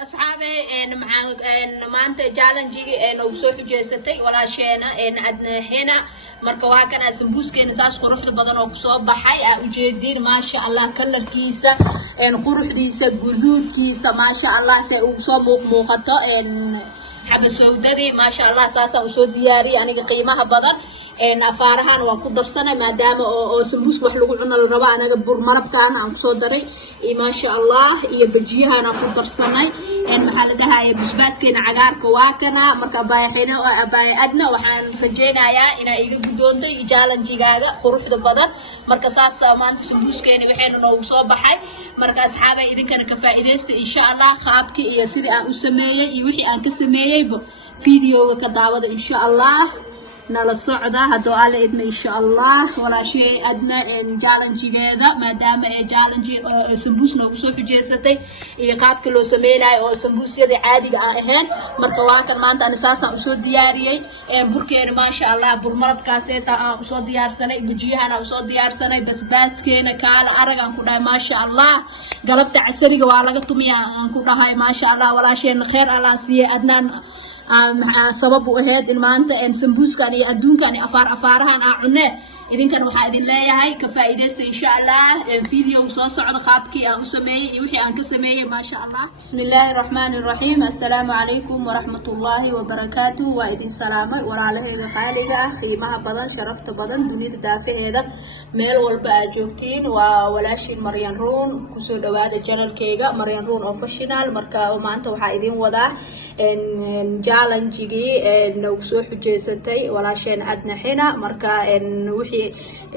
أصحابي إن مع إن ما أنت جالن جي إن وصوح جيستي ولا شيء إن عندنا هنا مركوا كان سمبوس كان أساس قروح بدن وقصاب بحي وجدين ما شاء الله كلر كيسة إن قروح ديسة جلود كيسة ما شاء الله سوصاب مقطع إن حب السوداء ما شاء الله أساسا وسود دياري يعني قيمها بدن إن أفارهان وقدر سنة ما دام أو سمبوس وحلو عنا الربع أنا جبر مرب كان عم صدري ما شاء الله يبجيها أنا قدر سنة إن محل ده هاي بسباس كنا عجار كواكنا مركب بايحنا وأباي أدنى وحن رجينا يا إنا إيجي بدون ده يجالن جيجاجا خروج البدن مركز أساس ما أنت سمبوس كنا بحين نوصل بحي مركز أصحابي إذا كان كفائدست إن شاء الله خابك يصير أسميه يوحي أنك سميه فيديو كدعوة إن شاء الله نلا صعدة هدو على إدنا إن شاء الله ولا شيء أدنى إن جالنجي جذا ما دام جالنجي سمبوس نوصل في جسدي يقاب كله سمينا أو سمبوس كذا عادي عاهن مرتواكر ما أنت أساسا أصود دياري بركين ما شاء الله برمرب كاسيتا أصود ديار سنة بجيها أنا أصود ديار سنة بس كينا كال أرجع كنا ما شاء الله قلبت عسري وعلى قطمي كنا هاي ما شاء الله ولا شيء خير على سي أدنى سبب وهاد إن ما أنت إن سمبوس كان يأدون كان أفارها أنا عنه إذن كان واحد الله هاي كفائدست إن شاء الله فيديو وصاص على خابكي أو سمية يوحي عنك سمية ما شاء الله. بسم الله الرحمن الرحيم. السلام عليكم ورحمة الله وبركاته. وإذن سلامة وعليه خالقة خيمها بدن شرفت بدن دنيا دافع هذا ميل والباء جوكتين وولاشين مريان رون كسود وهذا جنرال كيجا مريان رون أوفيشنال مركا وما أنت وحايدين وضع إن جالن جيجي إن وسوح جيستي ولاشين عدنا هنا مركا إن وحي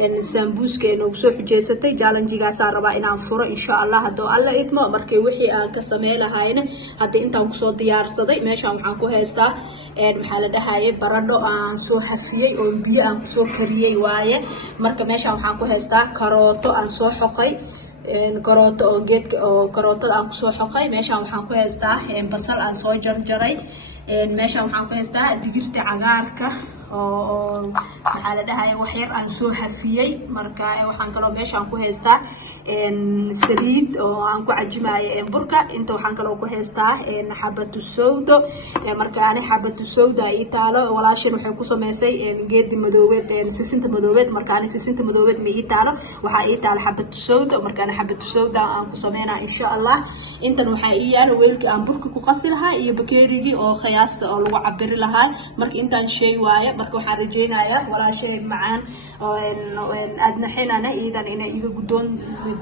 إن سامبوس كأنه وسوح جيستي جالن جيجا صار ربع إن فرق إن شاء الله هدو الله إتما مركا وحي كسميلة هاينا هدي أنت وقصود ديار صدي ماشي عم حكوا هستا إن محل ده هاي برضو عن سو حفية أو بيا عن سو كريه وايه مركا ماشي عم حكوا هستا كاروتو عن سو حقي إن كاروتو أو جيت أو كاروتو عن سو حقي ماشي عم حكوا هستا إن بصل عن سو جرجري إن ماشي عم حكوا هستا دقيرتي عجاركه oo maxaa la dhahay wax yar aan soo hafiyay marka waxaan kala meeshaan ku haystaa saliid oo aan ku cajimayo burka inta waxaan kala ku haystaa xabatu sawdo marka aan xabatu sawda ay taalo walaashin waxay ku sameysay geed madoobeed sisinta madoobeed marka aan sisinta madoobeed ma ii taalo waxa ii taalo xabatu sawdo marka aan xabatu sawda aan ku sameynaa insha Allah intan waxa ii yaalo weelka aan burka ku qasi lahaa iyo bakeerigi oo qiyaasta oo lagu cabiri lahaa marka intaan shay waaye marka waxaan rajeynayaa walaashay macaan oo adna xinana iidan inay iga gudoon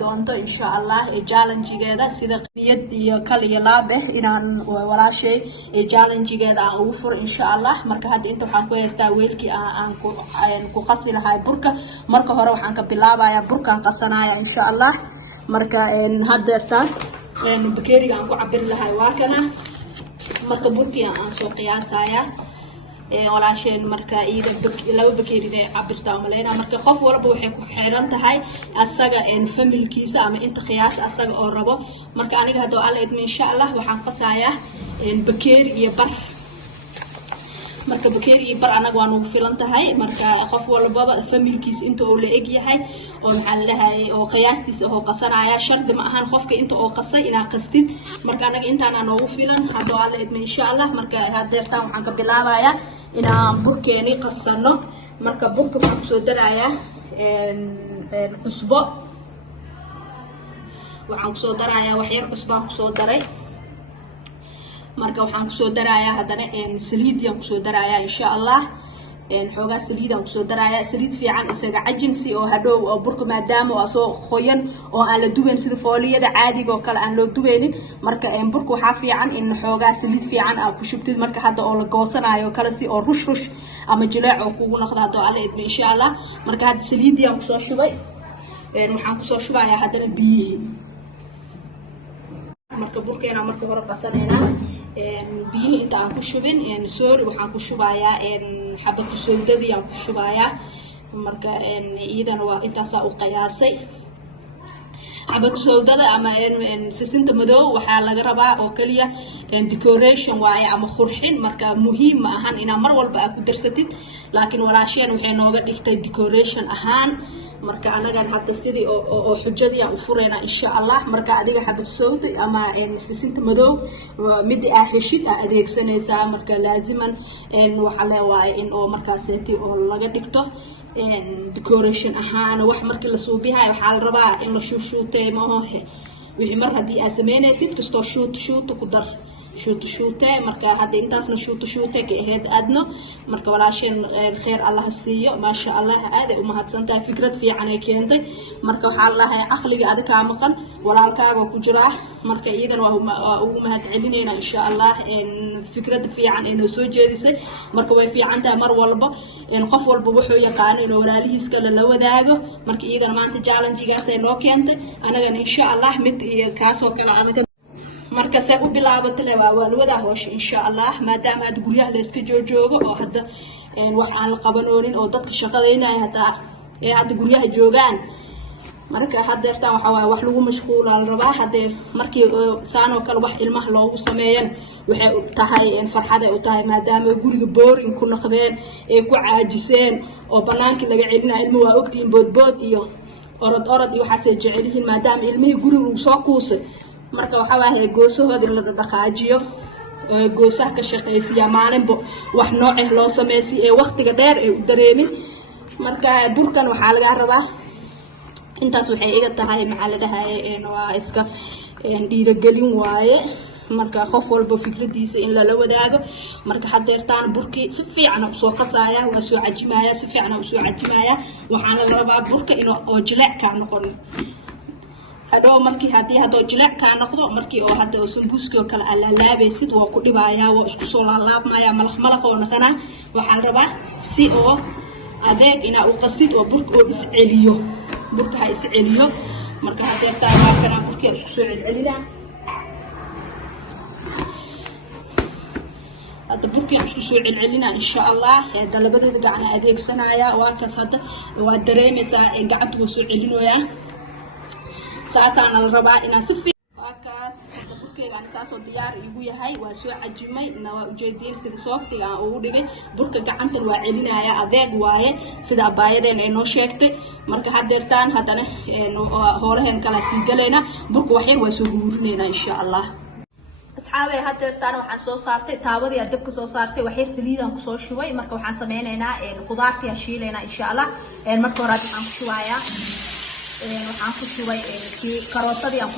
doonto insha Allah challenge-geeda sida qiyad iyo kal iyo laab inaan walaashay challenge-geeda aan ugu furo insha Allah marka hadda inta waxaan ku haystaa weelkii aan ku qasi lahaa burka marka hore waxaan ka bilaabayaa burkaan qasanaya insha Allah marka hadda taan bakeeriga aan ku cabir lahaa waa kana marka burkii aan soo qiyaasaya walaasheen marka iida laba bakeerida cabirta umaleena marka qof walba waxay ku xiran tahay asaga familkiisa ama inta qiyaas asaga oo rabo marka aniga hadoo alla idmo insha Allah waxaan qasayaa bakeeri iyo bar marka bakeeri iyo bar anaga waan ugu filan tahay marka qof walba familkiisa inta uu la eg yahay oo maxaa la dhahay oo qiyaastiisa oo qasanaya shardi ma ahan qofka inta oo qasay inaa qastid marka anaga intaan aan ugu filan hadoo alla idmo insha Allah marka hadeertaan waxaan ka bilaabayaa inaan burkeeni qasano marka burka waxaan ku soo darayaa cusbo waxaan ku soo darayaa wax yar cusbo aan ku soo daray marka waxaan ku soo darayaa hadana saliid aan ku soo darayaa insha Allah xoogaa saliid aan ku soo darayaa saliid fiican isaga cajin si oo hadhow oo burka maadaama oo soo qoyan oo aan la dubayn sida fooliyada caadiga oo kale aan loo dubaynin marka burka waxa fiican in xoogaa saliid fiican aad ku shubtid marka hadda oo la goosanayo kala si oo rush ama jileec oo kugu noqdo hadoo alla idmo insha Allah marka hadda saliidii aan ku soo shubay waxaan ku soo shubayaa hadana biyihi marka burkeena marka hore qasanayna biyihi inta aan ku shubin sorry waxaan ku shubayaa xabatu sawdadii aan ku shubayaa marka iidan waa intaas u qiyaasay xabatu sawdada ama sisinta madow waxa laga rabaa oo kaliya decoration waaye ama qurxin marka muhiim ma ahan ina mar walba aad ku darsatid laakiin walaasheen waxay nooga dhigtay decoration ahaan marka anagan hadda sidii oo xujadii aan u fureyna insha Allah marka adiga xabad sawdi ama sisinta madow mid ah heshid adeegsanaysa marka laaziman waxa leeyahay in oo markaaseeti oo laga dhigto decoration ahaan wax markii la soo bihay waxa la rabaa in la shuushuutay ma aha wixii mar hadii aad sameynaysid kasto shoot ku dar shoot marka hadda intaasna shoot ka ahayd adno marka walaasheen khair Allah siiyo ma sha Allah aad ay u mahadsantahay fikrad fiican ay keentay marka waxa Allah aqliga aad ka maqan walaalkaaga ku jira marka iidan waa ugu mahad celinayna insha Allah fikrad fiican inuu soo jeedisay marka way fiican tahay mar walba qof walba wuxuu yaqaan inuu walaalihiis kale la wadaago marka iidan maanta challenge-gaas ay noo keentay anagana insha Allah mid iyo kaasoo kala anaga marka say u bilaabatay waa wada hoosh insha Allah maadaama aad guryaha la iska joogo oo hadda wax aan la qabanoonin oo dadka shaqadeynaya hadda guryaha joogaan marka haddeertaan waxa waaye wax lagu mashquulaa la rabaa hadee markii saano kale wax ilmaha loogu sameeyaan waxay u tahay farxad ay u tahay maadaama guriga boring ku noqdeen ee ku caajiseen oo banaanka laga celinayo ilmo waa ogtiin boodbood iyo orod iyo waxa ay jecel yihiin maadaama ilmihii guriga lagu soo kuusay marka waxa waaye goosahooda la dhaqaajiyo goosaha ka shaqeysiya maalinba wax nooc ah loo sameeyay ee waqtiga dheer ee u dareemin marka burkan waxa laga rabaa intaas waxay iga tahay maxaa la dhahay waa iska dhiirigelin waaye marka qof walba fikradiisa in la wadaago marka hadeertaan burkii si fiican u soo qasaaya waa soo cajimaaya si fiican u soo cajimaaya waxaana la rabaa burka inuu oo jileec ka noqon hadoo markii hadii jileec ka noqdo markii oo hadda sambuuska kala alaalaabaysid waa ku dhibaaya waa isku soo laabmaya malaq oo naqana waxa la rabaa si oo adeeg ina u qasid oo burka oo is celiyo burka ha is celiyo marka hadeertaan waa kana burka isku soo celcelina hadda burka isku soo celcelina insha Allah dalabadeeda gacan adeegsanaya waa kaas hadda waa dareemaysaa in gacanta soo celinooya saasana la rabaa inaan si fiican kaas burkayga saasoo diyaar igu yahay waa soo cajimay waa ujeedin sida softiga aan ugu dhigay burka gacanta waa celinaya adeeg waaye sida baayadeen ay noo sheegtay marka hadeertaan hadana hooraheen kala sii galayna burka wax yar waa soo guurinayna insha Allah asxaabay hadeertaan waxaan soo saartay taabadii aad dabka soo saartay wax yar saliidaan ku soo shubay marka waxaan sameynaynaa qudaartii shiilayna insha Allah marka hore waxaan ku shubayaa waxaan ku shubay karootadii aan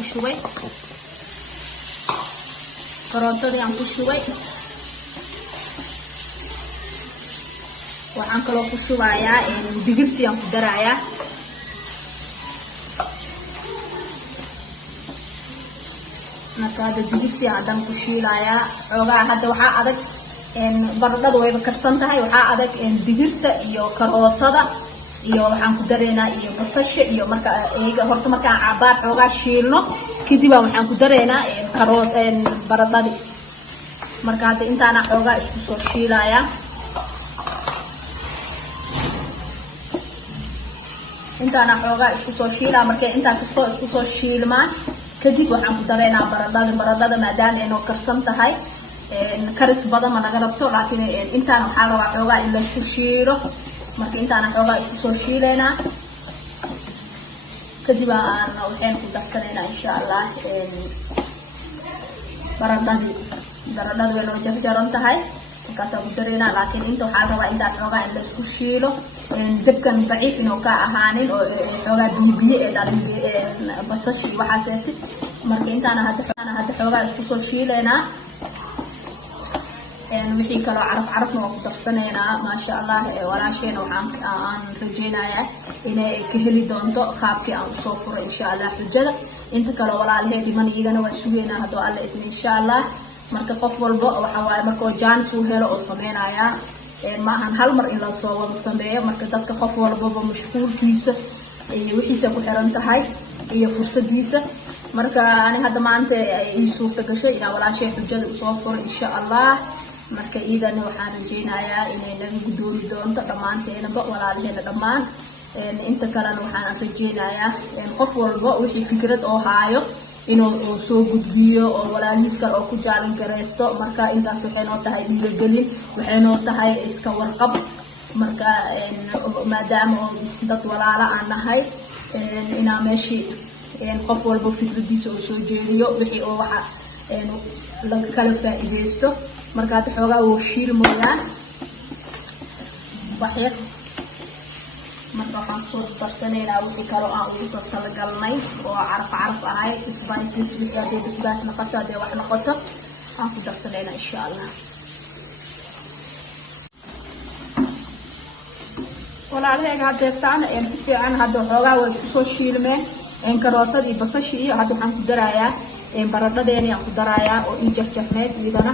ku shubay waxaan kaloo ku shubayaa digirtii aan ku darayaa marka digirtii aan ku shiilayaa xoogaa hadda waxa adag baradhadu way karsan tahay waxa adag digirta iyo karootada iyo waxaan ku dareynaa iyo basasha iyo marka eega horta marka aan cabaar xoogaa shiilno kadib waxaan ku dareynaa karoot baradhadi marka hadda intaana xoogaa isku soo shiilaya marka intaan isku soo shiilmaan kadib waxaan ku dareynaa baradhada maadaama ay noo karsan tahay karis badan ma naga rabto laakiin intaan waxaa rabaa xoogaa in la isku shiilo marka intaan xoogaa isku soo shiileena kadib aan waxaan ku darsaneynaa insha Allah baradhadu way noo jarjaran tahay markaas aan ku dareynaa laakiin inta waxaa rabaa intaan xoogaa in la isku shiilo dabkan daciif inuu ka ahaanin oo xoogaa biyo ee dhalin basasha waxaas marka intaan hadda xoogaa isku soo shiileena wixii kale carafna waa ku darsaneynaa ma sha Allah walaasheen waxaan rajeynayaa inay ka heli doonto qaabkii aan soo furo insha Allah xujada inta kale walaalaheed iman iyagana waa sugeynaa hadoo alla idin insha Allah marka qof walba waxa waaye marka jaanis uu helo oo sameynaya ma ahan hal mar in la soo wada sameeyo marka dadka qof walba mashquulkiisa iyo wixiisa ku xiran tahay iyo fursadiisa marka ani hadda maanta ay suurta gashay in walaashay xujada soo furo insha Allah marka iidana waxaan rajeynayaa inay laga gudoomi doonto dhamaanteedaba walaalaheena dhamaan inta kalena waxaan rajeynayaa qof walba wixii fikrad oo haayo inuu soo gudbiyo oo walaalihiis kale oo ku jaalin gareysto marka intaas waxay noo tahay dhiirigelin waxay noo tahay iska warqab marka maadaama dad walaala aan nahay inaa meeshii qof walba fikradiisa oo soo jeediyo wixii oo waxa laga kala faa'iideysto marka hadda xoogaa wuu shiilmayaan waxyar marka waxaan soo darsanaynaa wixii kaloo aan ugu soo talagalnay oo caraf ahay spices wixii hadday basbaas noqoto hadday wax noqoto aan ku darsanaynaa insha allah walaalahayga haddeertaan si fiican hadda xoogaa way kusoo shiilmeen karootadii basashii iyo hadda waxaan ku darayaa baradhadeeni aan ku darayaa oo ii jarjarneed iyadana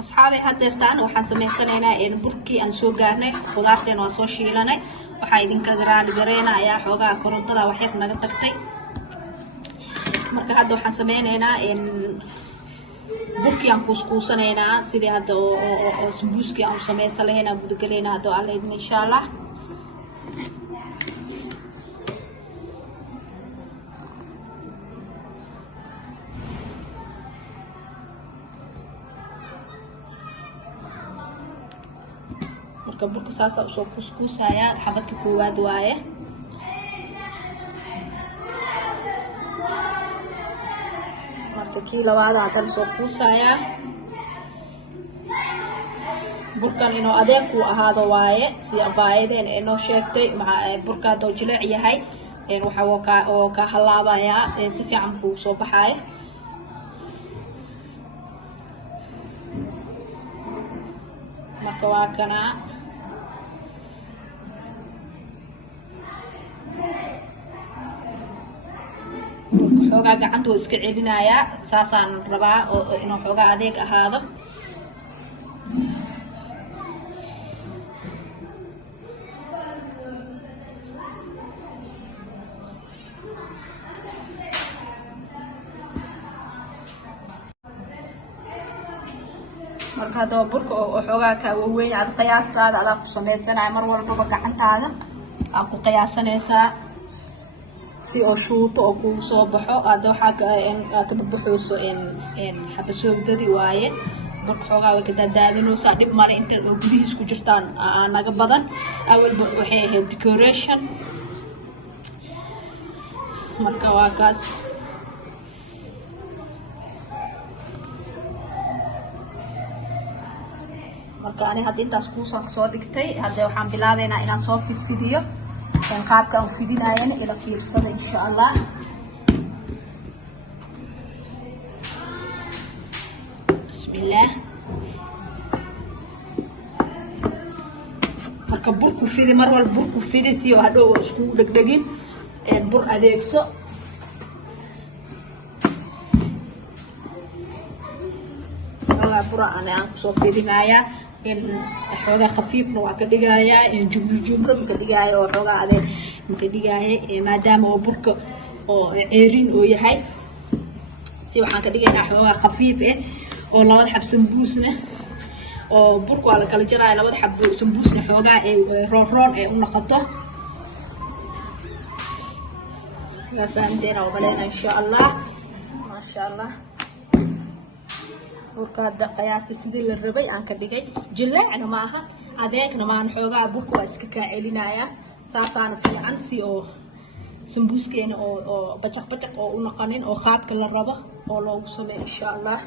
asxaabi haddeertaan waxaan samaysanaynaa burkii aan soo gaarnay khudaarteena waan soo shiilanay waxaa idinka raali gareynayaa xoogaa korontada wax yar naga tagtay marka hadda waxaan sameynaynaa burkii aan kuuskuusanaynaa sidii hadda oo sambuuskii aan samaysan lahayn aan gudagalaynaa hadda alla idin insha allah marka burka saasa usoo kuuskuusaya xabadka koowaad waaye marka kii labaad haddana soo kuusayaa burkan inuu adeeg ku ahaado waaye si abaayadeen ee noo sheegtay burka hadduu jileec yahay waxa oo ka halaabayaa si fiican kuu soo baxaaya marka waa kana xoogaa gacanta oo iska celinayaa saasaan rabaa oo inuu xoogaa adeeg ahaado marka haddaba burka oo xoogaa ka waaweyn aad qiyaastaada adaa ku samaysanaya mar walbaba gacantaada aad ku qiyaasanaysaa si oo shuuto oo kugu soo baxo hadda waxaa ka baxayso xabasoodadii waaye burka xoogaa way ka daadaadanaysaa dhib male inta oo gudihiis ku jirtaan naga badan awalba waxay ahayd decoration marka waa kaas marka ani hadda intaas kuusoo soo dhigtay hadda waxaan bilaabaynaa inaan soo fidfidiyo qaabka aan fidinaayana ila fiirsada insha allah bismillah marka burku fidi mar walba burku fidi si oo hadhow isku dhegdhegin bur adeegso والله برا أنا أنقص في دنيا إن حوجا خفيف نوع كدجاية إن جمرة مكدجاية أو حوجا على مكدجاية ما دام هو برك أو عيرين أو يحي سوى حنا كدجاية حوجا خفيف أو لو حب سمبوسنا أو برك على كل جرا لو حب سمبوسنا حوجا رون ونخطه لا فهمتنا وبلينا إن شاء الله ما شاء الله burkaada qiyaasta sidii la rabay aan ka dhigay jileecna maaha adeegna maan xoogaa burku waa iska ka celinaya saasaan fiican si oo sambuuskeena oo bajaq oo u noqonin oo qaabka la rabo oo loogu sameeyo insha Allah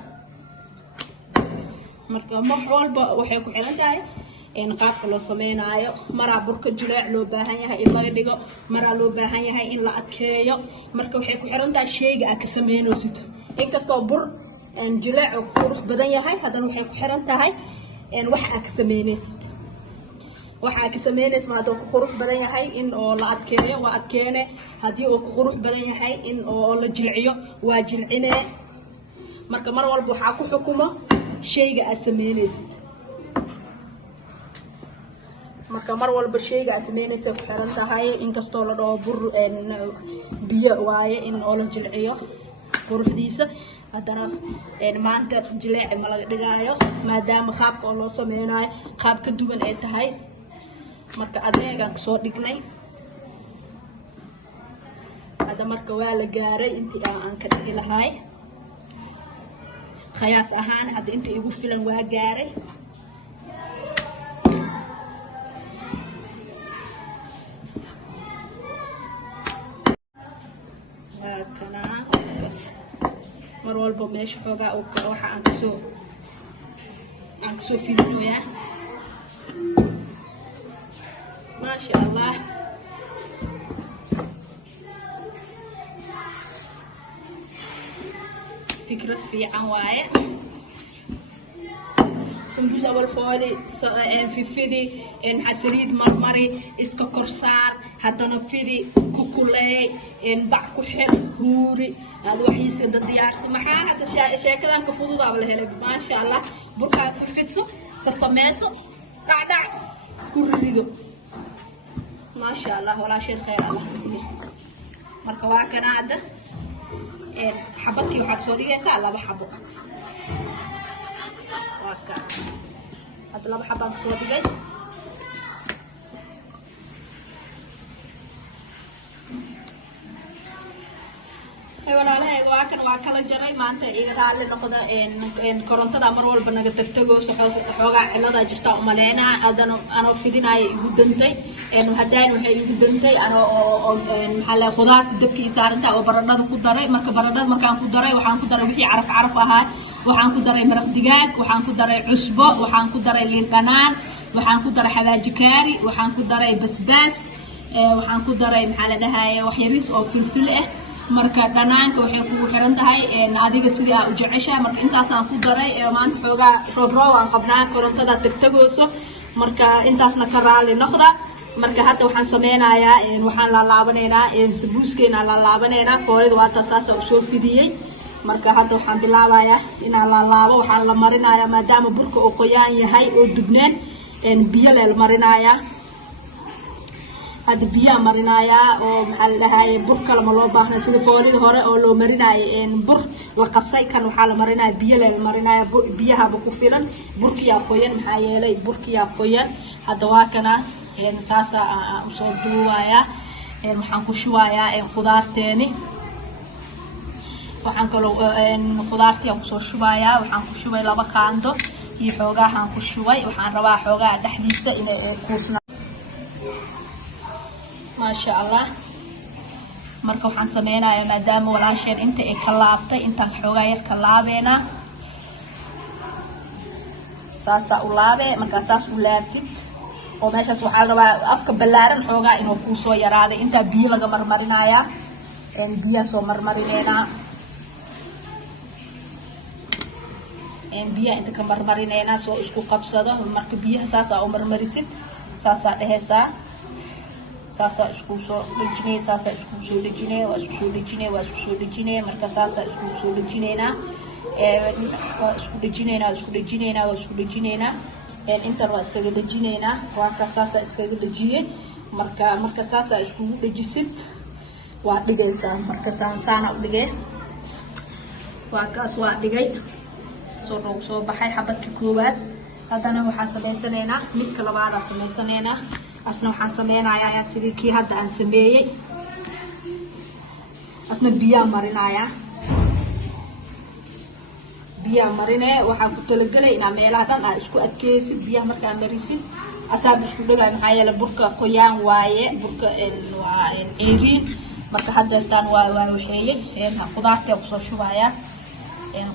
marka mar walba waxay ku xiran tahay in qaabka loo sameeyo maraa burka jileec loo baahan yahay in laga dhigo maraa loo baahan yahay in la adkeeyo marka waxay ku xiran tahay shayga aad ka sameynaysid inkastoo bur جلاع وروح بدنيا هاي هذا نوع حرنت هاي إن واحد كسمينيس واحد كسمينيس ما دوك خروج بدنيا هاي إن أو لعد كني وعد كني هذه أو خروج بدنيا هاي إن أو لجلعيه وجلعنا مرة والبحاكو حكومة شيء كسمينيس مرة والبشيء كسمينيس حرنت هاي إن كستول ده بر إن بيا واي إن أو لجلعيه quruxdiisa hadana maanta jileec ma laga dhigaayo maadaama qaabka loo sameeyo qaab ka duwan ay tahay marka adeegan soo dhignay hada marka waa la gaaray intii aan ka dhigi lahaay qiyaas ahaan hadda inta igu filan waa gaaray. kana mar walba meesha xoogaa oo kale waxa aan kasoo filinoyaa. maasha allah fikrad fiican waaye. sambuus awal fooli fifidi xasaliid marmari iska korsaar haddana fidi kukuleey bac ku xir huuri aad waxiiska diyaarsi. maxaa hadda sheekadan ka fududaaba la helay maasha allah. burkaa fifidso sasameyso dhacdhac ku rido maasha allah walaasheen khayr allah siiyo. marka waa kana hadda xabadkii waxaad soo dhigaysaa 2 xabo. hadda 2 xabaan soo dhigay. walaalahay waa kan waa kala jaray maanta iga raali noqda korontada mar walba naga tagtago xoogaa cilada jirta u maleena adana ano fidinaayo igu dantay hadaan waxay igu dantay ano maxaa la khudaarta dabkii saaranta oo baradhada ku daray. marka baradhada markaan ku daray waxaan ku daray wixii caraf ahaa. waxaan ku daray maraq digaag, waxaan ku daray cusbo, waxaan ku daray liin dhanaan, waxaan ku daray xawaaji kaari, waxaan ku daray basbaas, waxaan ku daray maxaa la dhahaye wax yariis oo filfil ah. marka dhanaanka waxay kugu xiran tahay adiga sidii aad u jeceshahay. marka intaasaan ku daray maanta xoogaa roob aan qabnaa korontada tagtagooso. marka intaasna ka raali noqda. marka hadda waxaan sameynayaa waxaan laalaabanaynaa sambuuskeena laalaabanaynaa. foolida waa taas u soo fidiyey. marka hadda waxaan bilaabayaa inaan laalaabo. waxaan la marinayaa maadaama burka oo qoyaan yahay oo dubneen biyo la marinayaa. hadda biyaha marinayaa oo maxaa la dhahaye bur kale ma loo baahna sida foolida hore oo loo marinaayay bur la qasay. kan waxaa la marinayaa biyo la marinayaa biyahaba ku filan. burkiyaa qoyan maxaa yeelay burkiyaa qoyan. hadda waa kana saasa u soo duubayaa. waxaan ku shubayaa khudaarteeni. waxaan kaloo khudaartii aan kusoo shubayaa. waxaan ku shubay 2 qaando iyo xoogahan ku shubay. waxaan rabaa xoogaa dhexdiisa inay kuusna maasha allah. marka waxaan sameynayaa maadaama walaasheen inta ay ka laabtay intaan xoogaa yar ka laabeena. saasa u laabe. marka saas u laabtid oo meeshaas waxaa la rabaa afka ballaaran xoogaa inuu kuu soo yaraaday. intaa biyo laga marmarinayaa. biyaha soo marmarineena. biyaha inta ka marmarineena soo isku qabsado. marka biyaha saasa u marmarisid saasa dhehaysaa. saasa isku soo dhajinay. saasa isku soo dhajinay. waa isku soo dhajinay. waa isku soo dhajinay. marka saasa isku soo dhajinayna. waa isku dhajinayna. isku dhajinayna. waa isku dhajinayna. intan waa iskaga dhajinayna. waa ka saasa iskaga dhajiyay. marka saasa isku dhajisid waa dhigaysaa. marka saana u dhigay. waa kaas waa dhigay. soo baxay xabadka koowaad. haddana waxaan sameysanaynaa midka labaad aan sameysanaynaa. asna waxaan sameynayaa sidii kii hadda aan sameeyey. asna biyaa marinayaa. biyaa marine waxaan ku talagalay inaa meelaha dhan aad isku adkeysid. biyaha markaa marisid asaab isku dhagay maxaa yeelay burka qoyaan waaye. burka waa ceeriin. marka hadda intaan waa waxeeyay khudaartii kusoo shubayaa.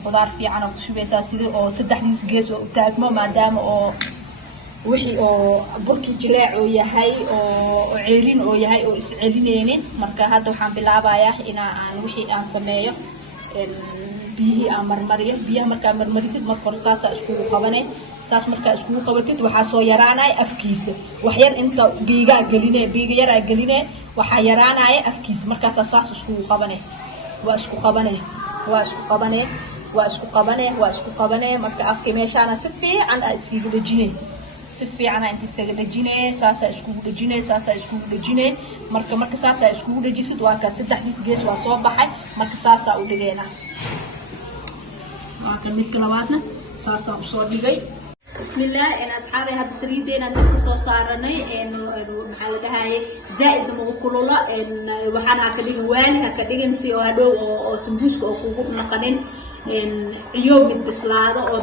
khudaar fiican oo ku shubaysaa sidii oo 3 gees oo u taagmo maadaama oo wixii oo burkii jileec oo yahay oo ceeriin oo yahay oo is celineenin. marka hadda waxaan bilaabayaa inaan wixii aan sameeyo biyihii aan marmariyo. biyaha markaa marmarisid marka hore saasa isku qabanay. saas markaa isku qabatid waxaa soo yaraanaya afkiisa. wax yar inta biiga yaraa gelinay waxaa yaraanaya afkiisa. markaas saas isku qabanay. waa isku qabanay. waa isku qabanay. waa isku qabanay. waa isku qabanay. marka afka meeshaana si fiican aad iskaga dhajinay. si fiican aad iskaga dhajinay. saasa isku dhajinay. saasa isku dhajinay. marka saasa isku dhajisid waa ka 3 gees waa soo baxay. marka saasa u dhigeena. waa kan midka labaadna saasa u soo dhigay. bismillah asxaabay hadda saliideena dadka soo saaranay maxaa la dhahaye zaaid ma kulula waxaan ka dhigin waali ka dhigin si oo hadhow oo sambuuska oo kugu naqanin يوم بسلاده أو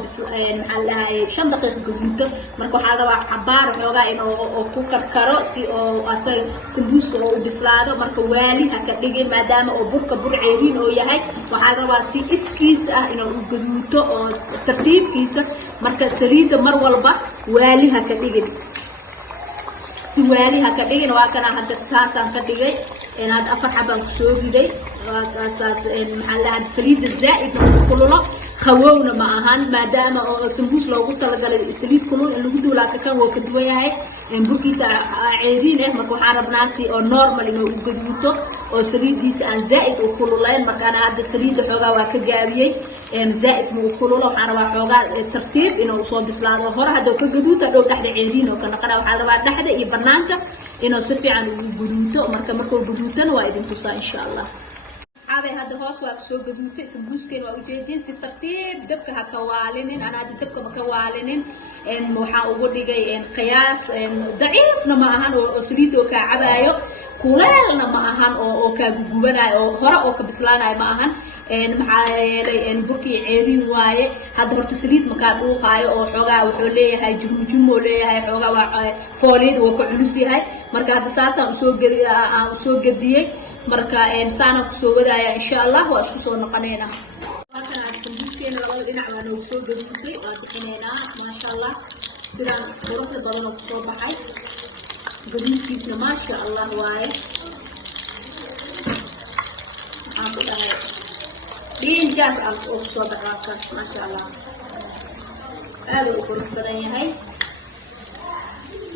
محلها 5 دقائق قدوته مركو حاجة عبارة حوجا إنه أو كوكر كراسي أو أصل سمبوس أو بسلاده مركو والي هكذا ما دام أو بركة برعيرين أو يهاي وحاجة واسي إسكيس إنه قدوته أو ترتيب كيسة مركو سريد مرولبا والي هكذا سوالي هكذا وكنا هذا ساسا كذا إن هذا أفر حبة كسوق جاي وأساس إن محلها السليد الزائد كله خوونا معهن ما دام سمبوس لو قلت لقى السليد كله اللي قدوا لك كان هو كدوية هاي إن بركيس عيرينه ما كو حارب ناسي أو نورمال إنه قدوته أو سليد ديس عن زائد وكله لين ما كان هذا السليد حوجا وكجارية إن زائد وكله لو حارب حوجا الترتيب إنه صوب بسلاد وهره هذا كجدوته لو تحت عيرينه وكان قناة حارب تحت يبرنانك إنه صفي عن قدوته مركو قدوتنا وإذن تصا إن شاء الله. أصحابي هذا هوس وأكسو قدوته سبوسكين وأوجدين سترتيب دبك هكوالين أنا عندي دبك بكوالين إن وحاول لي إن قياس إن ضعيف نما هن وسريته كعبايو كلال نما هن أو كجبنا أو هراء أو كبسلانا ما هن إن محايا إن بركي عيرين واي هذا هرت سريت مكان أو خاي أو حوجا وحولي هاي جمو لي هاي حوجا وفوليد وكعلوسي هاي مركا هذا ساسا أسوق قديه marka saana ku soo wadaaya insha Allah waa isku soo noqoneena waxaan arkaynaa labada dhinac waa noo soo gaduutay waa bixinayna ma sha Allah sidaan quruxda badan oo soo baxay gaduudkiisna ma sha Allah waaye aan ku dhahay dhiinkaas aan oo soo baxay ma sha Allah aad u qurux badan yahay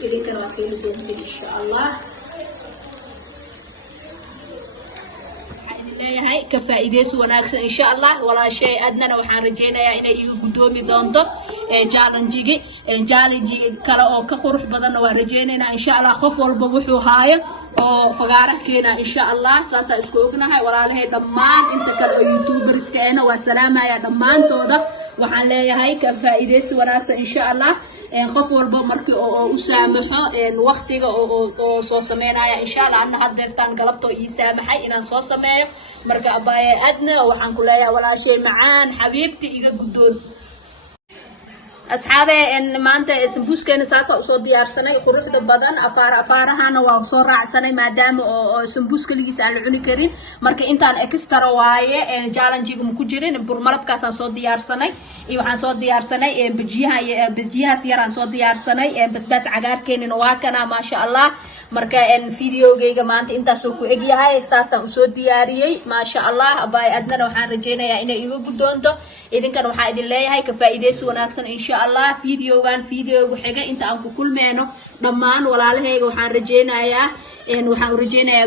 idinka waa keenay insha Allah هاي كفائدة وناقص إن شاء الله ولا شيء أدنى وحنا رجعنا يا إنا يقدومي دونتو جالنجي كلا أو كخروج بدنا ورجعنا إن شاء الله خف والبوحو هاي أو فقاره كنا إن شاء الله ساسا إسكوكنا هاي ولا له دمان أنت كلا يوتيوبرز كأنا والسلامة يا دمان تودا وحنا ليه هاي كفائدة وناقص إن شاء الله qof walba markii oo u saamaxo waqtiga oo soo sameynaya insha Allah anna hadeertan galabto ii saamaxay inaan soo sameeyo marka abaaye adna waxaan ku leeyahay walaashay macaan xabiibti iga gudoon asxaabe maanta sambuuskeena saasa u soo diyaarsanay quruxda badan afaarahana waa soo raacsanay maadaama oo sambuuska ligiisa aan la cuni karin marka intaan extra waaye challenge-ga ma ku jirin burmalabkaas aan soo diyaarsanay iyo waxaan soo diyaarsanay bajiyahaas yar aan soo diyaarsanay basbaas cagaarkeenina waa kana ma sha Allah marka videogeyga maanta intaas oo ku eg yahay saasaan u soo diyaariyay ma sha Allah abay adnana waxaan rajeynayaa inay iga gudoonto idinkan waxa idin leeyahay ka faa'iideysi wanaagsan insha Allah videogan videogu xiga inta aan ku kulmeeno dhammaan walaalahayga waxaan rajeynayaa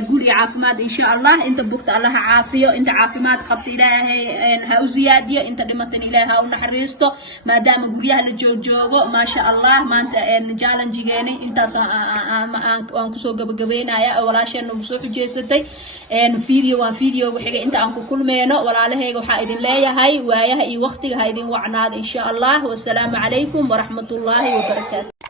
guul iyo caafimaad insha Allah inta bugta Allah caafiyo inta caafimaad qabta Ilaahay ha u ziyaadiyo inta dhimatan Ilaahay ha u naxariisto maadaama guryaha la joogo ma sha Allah maanta challenge-geena intaas aan ku soo gabagabeynaya walaasheen ugu soo xujeysatay videogu xiga inta aan ku kulmeeno walaalahayga waxa idin leeyahay waayaha iyo waqtiga ha idin wacnaado insha Allah wassalaamu calaykum ورحمة الله وبركاته.